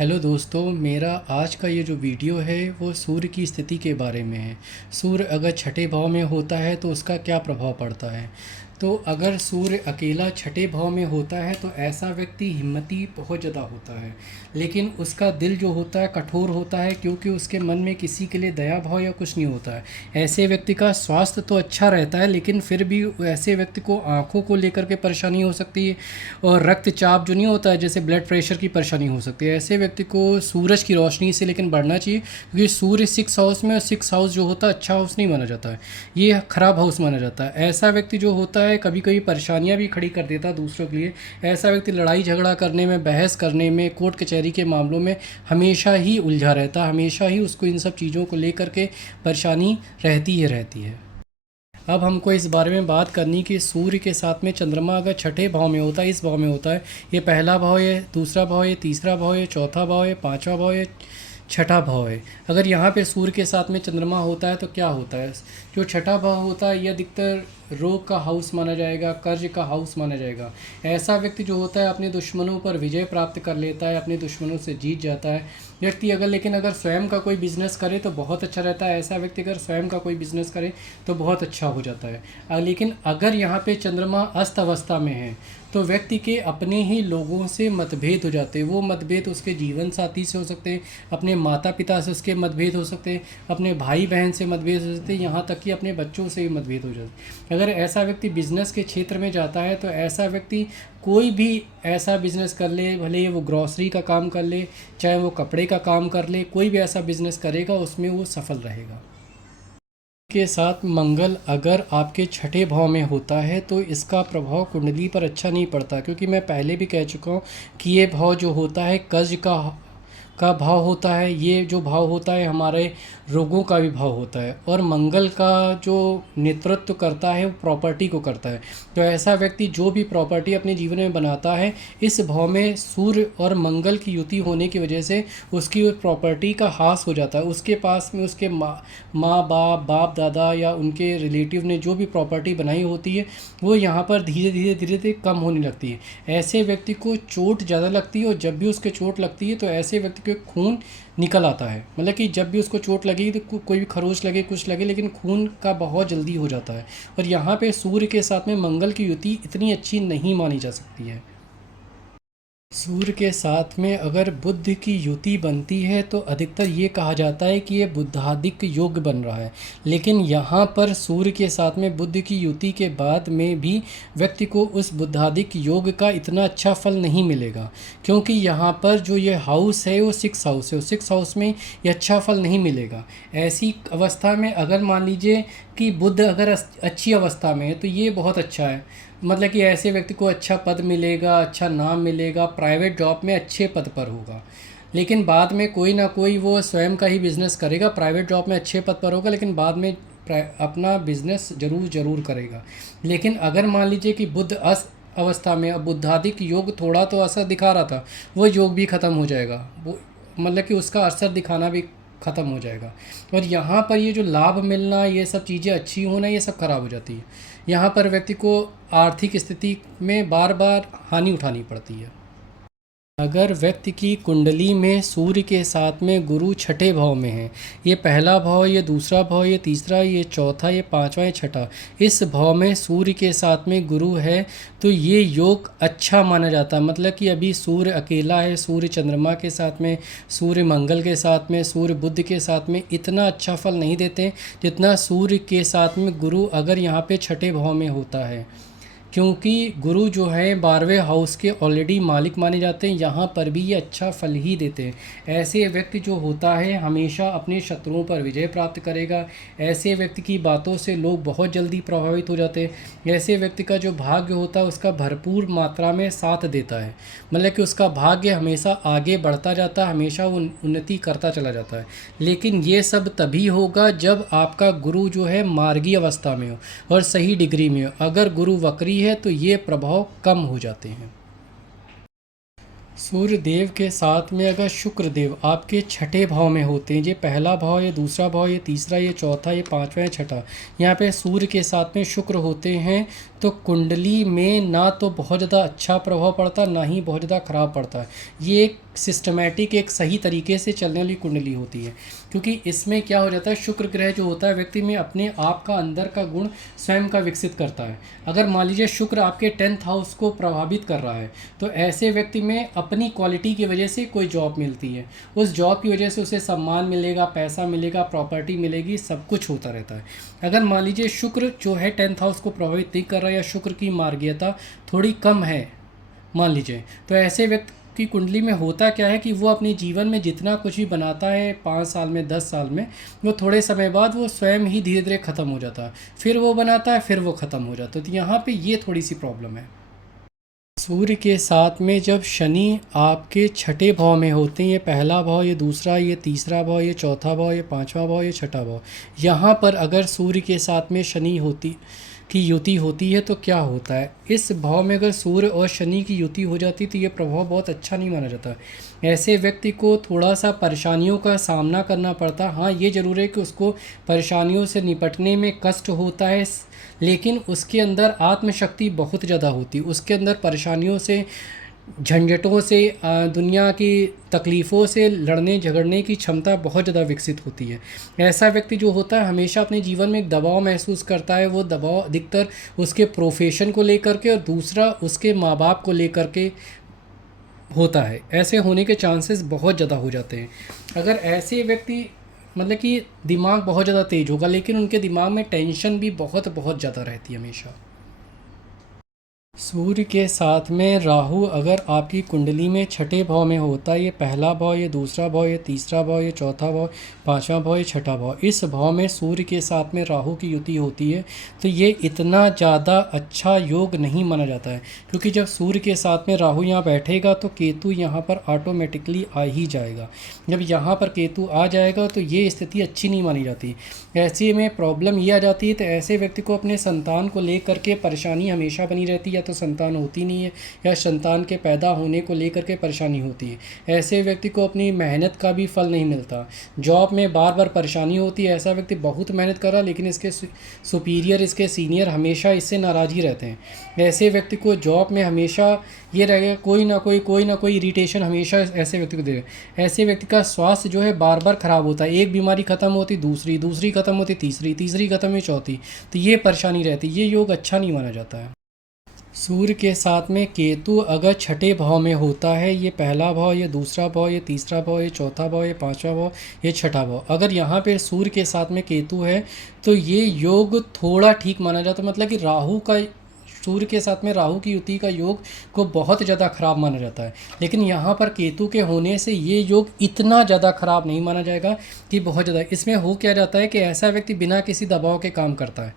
Hello दोस्तों, मेरा आज का ये जो वीडियो है वो सूर्य की स्थिति के बारे में है। सूर्य अगर छठे भाव में होता है तो उसका क्या प्रभाव पड़ता है। तो अगर सूर्य अकेला छठे भाव में होता है तो ऐसा व्यक्ति हिम्मती बहुत ज़्यादा होता है, लेकिन उसका दिल जो होता है कठोर होता है, क्योंकि उसके मन में किसी के लिए दया भाव या कुछ नहीं होता है। ऐसे व्यक्ति का स्वास्थ्य तो अच्छा रहता है, लेकिन फिर भी ऐसे व्यक्ति को आँखों को लेकर के परेशानी हो सकती है, और रक्तचाप जो नहीं होता है, जैसे ब्लड प्रेशर की परेशानी हो सकती है। ऐसे व्यक्ति को सूरज की रोशनी से लेकिन बढ़ना चाहिए, क्योंकि सूर्य 6 हाउस में, और 6 हाउस जो होता है अच्छा हाउस नहीं माना जाता है, ये ख़राब हाउस माना जाता है। ऐसा व्यक्ति जो होता है कभी कभी परेशानियां भी खड़ी कर देता है दूसरों के लिए। ऐसा व्यक्ति लड़ाई झगड़ा करने में, बहस करने में, कोर्ट कचहरी के मामलों में हमेशा ही उलझा रहता है, हमेशा ही उसको इन सब चीज़ों को लेकर के परेशानी रहती ही रहती है। अब हमको इस बारे में बात करनी कि सूर्य के साथ में चंद्रमा अगर छठे भाव में होता है, इस भाव में होता है, ये पहला भाव है, दूसरा भाव है, तीसरा भाव है, चौथा भाव है, पांचवा भाव है, छठा भाव है। अगर यहाँ पे सूर्य के साथ में चंद्रमा होता है तो क्या होता है। जो छठा भाव होता है यह अधिकतर रोग का हाउस माना जाएगा, कर्ज का हाउस माना जाएगा। ऐसा व्यक्ति जो होता है अपने दुश्मनों पर विजय प्राप्त कर लेता है, अपने दुश्मनों से जीत जाता है व्यक्ति। अगर स्वयं का कोई बिजनेस करे तो बहुत अच्छा रहता है। ऐसा व्यक्ति अगर स्वयं का कोई बिजनेस करे तो बहुत अच्छा हो जाता है। लेकिन अगर यहाँ पे चंद्रमा अस्त अवस्था में है तो व्यक्ति के अपने ही लोगों से मतभेद हो जाते हैं। वो मतभेद उसके जीवन साथी से हो सकते हैं, अपने माता पिता से उसके मतभेद हो सकते हैं, अपने भाई बहन से मतभेद हो सकते हैं, यहाँ तक कि अपने बच्चों से भी मतभेद हो जाते हैं। अगर ऐसा व्यक्ति बिजनेस के क्षेत्र में जाता है तो ऐसा व्यक्ति कोई भी ऐसा बिजनेस कर ले, भले वो ग्रॉसरी का काम कर ले, चाहे वो कपड़े का काम कर ले, कोई भी ऐसा बिजनेस करेगा उसमें वो सफल रहेगा। के साथ मंगल अगर आपके छठे भाव में होता है तो इसका प्रभाव कुंडली पर अच्छा नहीं पड़ता, क्योंकि मैं पहले भी कह चुका हूँ कि ये भाव जो होता है कर्ज का भाव होता है। ये जो भाव होता है हमारे रोगों का भी भाव होता है, और मंगल का जो नेतृत्व करता है वो प्रॉपर्टी को करता है। तो ऐसा व्यक्ति जो भी प्रॉपर्टी अपने जीवन में बनाता है, इस भाव में सूर्य और मंगल की युति होने की वजह से उसकी उस प्रॉपर्टी का हास हो जाता है। उसके पास में उसके माँ बाप दादा या उनके रिलेटिव ने जो भी प्रॉपर्टी बनाई होती है वो यहाँ पर धीरे धीरे कम होने लगती है। ऐसे व्यक्ति को चोट ज़्यादा लगती है, और जब भी उसके चोट लगती है तो ऐसे व्यक्ति के खून निकल आता है। मतलब कि जब भी उसको चोट लगेगी तो कोई भी खरोच लगे, कुछ लगे, लेकिन खून का बहुत जल्दी हो जाता है। और यहाँ पे सूर्य के साथ में मंगल की युति इतनी अच्छी नहीं मानी जा सकती है। सूर्य के साथ में अगर बुध की युति बनती है तो अधिकतर ये कहा जाता है कि ये बुद्धादिक योग बन रहा है। लेकिन यहाँ पर सूर्य के साथ में बुध की युति के बाद में भी व्यक्ति को उस बुद्धादिक योग का इतना अच्छा फल नहीं मिलेगा, क्योंकि यहाँ पर जो ये हाउस है वो 6 हाउस है, और 6 हाउस में ये अच्छा फल नहीं मिलेगा। ऐसी अवस्था में अगर मान लीजिए कि बुध अगर अच्छी अवस्था में है तो ये बहुत अच्छा है। मतलब कि ऐसे व्यक्ति को अच्छा पद मिलेगा, अच्छा नाम मिलेगा, प्राइवेट जॉब में अच्छे पद पर होगा। लेकिन बाद में कोई ना कोई वो स्वयं का ही बिजनेस करेगा, प्राइवेट जॉब में अच्छे पद पर होगा, लेकिन बाद में अपना बिजनेस जरूर करेगा। लेकिन अगर मान लीजिए कि बुध अवस्था में, अब बुद्धादिक योग थोड़ा तो असर दिखा रहा था, वो योग भी ख़त्म हो जाएगा। वो मतलब कि उसका असर दिखाना भी ख़त्म हो जाएगा। और यहाँ पर ये जो लाभ मिलना, ये सब चीज़ें अच्छी होना, ये सब खराब हो जाती है। यहाँ पर व्यक्ति को आर्थिक स्थिति में बार बार हानि उठानी पड़ती है। अगर व्यक्ति की कुंडली में सूर्य के साथ में गुरु छठे भाव में है, ये पहला भाव, ये दूसरा भाव, ये तीसरा, ये चौथा, ये पांचवा, ये छठा, इस भाव में सूर्य के साथ में गुरु है तो ये योग अच्छा माना जाता है। मतलब कि अभी सूर्य अकेला है, सूर्य चंद्रमा के साथ में, सूर्य मंगल के साथ में, सूर्य बुध के साथ में इतना अच्छा फल नहीं देते जितना सूर्य के साथ में गुरु अगर यहाँ पे छठे भाव में होता है। क्योंकि गुरु जो है 12वें हाउस के ऑलरेडी मालिक माने जाते हैं, यहाँ पर भी ये अच्छा फल ही देते हैं। ऐसे व्यक्ति जो होता है हमेशा अपने शत्रुओं पर विजय प्राप्त करेगा। ऐसे व्यक्ति की बातों से लोग बहुत जल्दी प्रभावित हो जाते हैं। ऐसे व्यक्ति का जो भाग्य होता है उसका भरपूर मात्रा में साथ देता है। मतलब कि उसका भाग्य हमेशा आगे बढ़ता जाता है, हमेशा वो उन्नति करता चला जाता है। लेकिन ये सब तभी होगा जब आपका गुरु जो है मार्गी अवस्था में हो और सही डिग्री में हो। अगर गुरु वक्री है तो ये प्रभाव कम हो जाते हैं। सूर्य देव के साथ में अगर शुक्र देव आपके छठे भाव में होते हैं, ये पहला भाव, ये दूसरा भाव, ये तीसरा, ये चौथा, ये पांचवा, ये छठा, यहाँ पे सूर्य के साथ में शुक्र होते हैं तो कुंडली में ना तो बहुत ज़्यादा अच्छा प्रभाव पड़ता, ना ही बहुत ज़्यादा खराब पड़ता है। ये सिस्टमैटिक एक सही तरीके से चलने वाली कुंडली होती है, क्योंकि इसमें क्या हो जाता है, शुक्र ग्रह जो होता है व्यक्ति में अपने आप का अंदर का गुण स्वयं का विकसित करता है। अगर मान लीजिए शुक्र आपके 10th हाउस को प्रभावित कर रहा है तो ऐसे व्यक्ति में अपनी क्वालिटी की वजह से कोई जॉब मिलती है, उस जॉब की वजह से उसे सम्मान मिलेगा, पैसा मिलेगा, प्रॉपर्टी मिलेगी, सब कुछ होता रहता है। अगर मान लीजिए शुक्र जो है 10th हाउस को प्रभावित नहीं कर रहा है या शुक्र की मार्गीयता थोड़ी कम है मान लीजिए, तो ऐसे व्यक्ति की कुंडली में होता क्या है कि वो अपने जीवन में जितना कुछ भी बनाता है 5 साल में 10 साल में, वो थोड़े समय बाद वो स्वयं ही धीरे धीरे ख़त्म हो जाता है, फिर वो बनाता है, फिर वो ख़त्म हो जाता है। तो यहाँ पे ये थोड़ी सी प्रॉब्लम है। सूर्य के साथ में जब शनि आपके छठे भाव में होते हैं, ये पहला भाव, ये दूसरा, ये तीसरा भाव, ये चौथा भाव, ये पांचवा भाव, ये छठा भाव, यहाँ पर अगर सूर्य के साथ में शनि की युति होती है तो क्या होता है, इस भाव में अगर सूर्य और शनि की युति हो जाती तो ये प्रभाव बहुत अच्छा नहीं माना जाता। ऐसे व्यक्ति को थोड़ा सा परेशानियों का सामना करना पड़ता। हाँ, ये ज़रूर है कि उसको परेशानियों से निपटने में कष्ट होता है, लेकिन उसके अंदर आत्मशक्ति बहुत ज़्यादा होती है, उसके अंदर परेशानियों से, झंझटों से, दुनिया की तकलीफ़ों से लड़ने झगड़ने की क्षमता बहुत ज़्यादा विकसित होती है। ऐसा व्यक्ति जो होता है हमेशा अपने जीवन में एक दबाव महसूस करता है। वो दबाव अधिकतर उसके प्रोफेशन को लेकर के और दूसरा उसके माँ बाप को लेकर के होता है। ऐसे होने के चांसेस बहुत ज़्यादा हो जाते हैं। अगर ऐसे व्यक्ति मतलब कि दिमाग बहुत ज़्यादा तेज़ होगा, लेकिन उनके दिमाग में टेंशन भी बहुत बहुत ज़्यादा रहती है हमेशा। सूर्य के साथ में राहु अगर आपकी कुंडली में छठे भाव में होता है, ये पहला भाव, ये दूसरा भाव, ये तीसरा भाव, ये चौथा भाव, पांचवा भाव, ये छठा भाव, इस भाव में सूर्य के साथ में राहु की युति होती है तो ये इतना ज़्यादा अच्छा योग नहीं माना जाता है, क्योंकि जब सूर्य के साथ में राहु यहाँ बैठेगा तो केतु यहाँ पर ऑटोमेटिकली आ ही जाएगा। जब यहाँ पर केतु आ जाएगा तो ये स्थिति अच्छी नहीं मानी जाती। ऐसे में प्रॉब्लम ये आ जाती है, तो ऐसे व्यक्ति को अपने संतान को लेकर के परेशानी हमेशा बनी रहती है, या तो संतान होती नहीं है या संतान के पैदा होने को लेकर के परेशानी होती है। ऐसे व्यक्ति को अपनी मेहनत का भी फल नहीं मिलता, जॉब में बार बार परेशानी होती है। ऐसा व्यक्ति बहुत मेहनत कर रहा लेकिन इसके सुपीरियर, इसके सीनियर हमेशा इससे नाराज़ ही रहते हैं। ऐसे व्यक्ति को जॉब में हमेशा ये रहेगा, कोई ना कोई इरिटेशन हमेशा ऐसे व्यक्ति को देगा। ऐसे व्यक्ति का स्वास्थ्य जो है बार बार ख़राब होता है, एक बीमारी ख़त्म होती दूसरी ख़त्म होती तीसरी ख़त्म हुई चौथी, तो ये परेशानी रहती है। ये योग अच्छा नहीं माना जाता है। सूर्य के साथ में केतु अगर छठे भाव में होता है, ये पहला भाव, ये दूसरा भाव, ये तीसरा भाव, ये चौथा भाव, ये पांचवा भाव, ये छठा भाव, अगर यहाँ पे सूर्य के साथ में केतु है तो ये योग थोड़ा ठीक माना जाता है। मतलब कि सूर्य के साथ में राहु की युति का योग को बहुत ज़्यादा ख़राब माना जाता है, लेकिन यहाँ पर केतु के होने से ये योग इतना ज़्यादा ख़राब नहीं माना जाएगा कि बहुत ज़्यादा। इसमें हो क्या जाता है कि ऐसा व्यक्ति बिना किसी दबाव के काम करता है,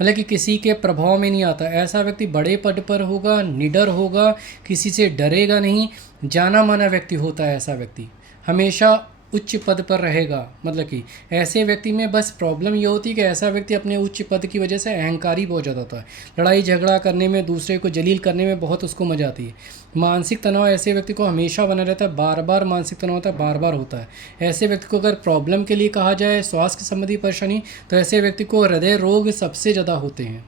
मतलब कि किसी के प्रभाव में नहीं आता। ऐसा व्यक्ति बड़े पद पर होगा, निडर होगा, किसी से डरेगा नहीं, जाना माना व्यक्ति होता है। ऐसा व्यक्ति हमेशा उच्च पद पर रहेगा। मतलब कि ऐसे व्यक्ति में बस प्रॉब्लम ये होती है कि ऐसा व्यक्ति अपने उच्च पद की वजह से अहंकारी बहुत ज़्यादा होता है, लड़ाई झगड़ा करने में, दूसरे को जलील करने में बहुत उसको मजा आती है। मानसिक तनाव ऐसे व्यक्ति को हमेशा बना रहता है, बार बार मानसिक तनाव होता है, बार बार होता है। ऐसे व्यक्ति को अगर प्रॉब्लम के लिए कहा जाए स्वास्थ्य संबंधी परेशानी, तो ऐसे व्यक्ति को हृदय रोग सबसे ज़्यादा होते हैं।